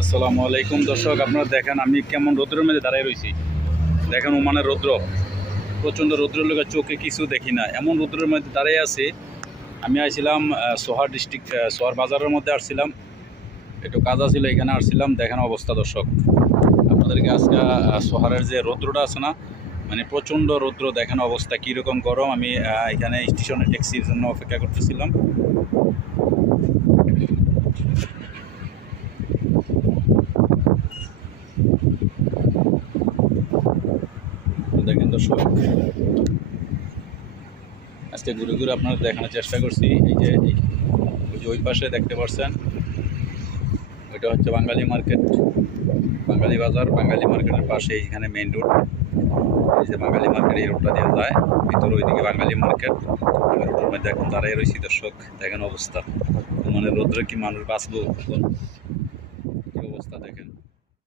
আসসালামু আলাইকুম দর্শক, আপনারা দেখেন আমি কেমন রৌদ্রের মধ্যে দাঁড়ায় রয়েছি। দেখেন ওমানের রৌদ্র, প্রচণ্ড রৌদ্রের লোকের চোখে কিছু দেখি না। এমন রৌদ্রের মধ্যে দাঁড়িয়ে আছে, আমি আসছিলাম সোহার ডিস্ট্রিক্ট সোহার বাজারের মধ্যে আসছিলাম। একটু কাজ ছিল এখানে আসছিলাম। দেখেন অবস্থা দর্শক। আপনাদেরকে আজকে সোহারের যে রৌদ্রটা আছে না মানে প্রচণ্ড রৌদ্র, দেখেন অবস্থা কীরকম গরম। আমি এখানে স্টেশনে ট্যাক্সির জন্য অপেক্ষা করতেছিলাম। দেখেন দর্শক। আজকে ঘুরে ঘুরে আপনারা দেখানোর চেষ্টা করছি। এই যে ওই যে ওই পাশে দেখতে পাচ্ছেন, ওইটা হচ্ছে বাঙালি মার্কেট, বাঙালি বাজার, বাঙালি মার্কেটের পাশে এইখানে মেইন রোড এই যে বাঙালি মার্কেট, এই রোডটা দিয়ে যায়। ভিতরে ওইদিকে বাঙালি মার্কেট। রোডের মধ্যে এখন দাঁড়িয়ে রয়েছি দর্শক। দেখেন অবস্থা। মানে রোদ্রে কি মানুষ বাঁচবো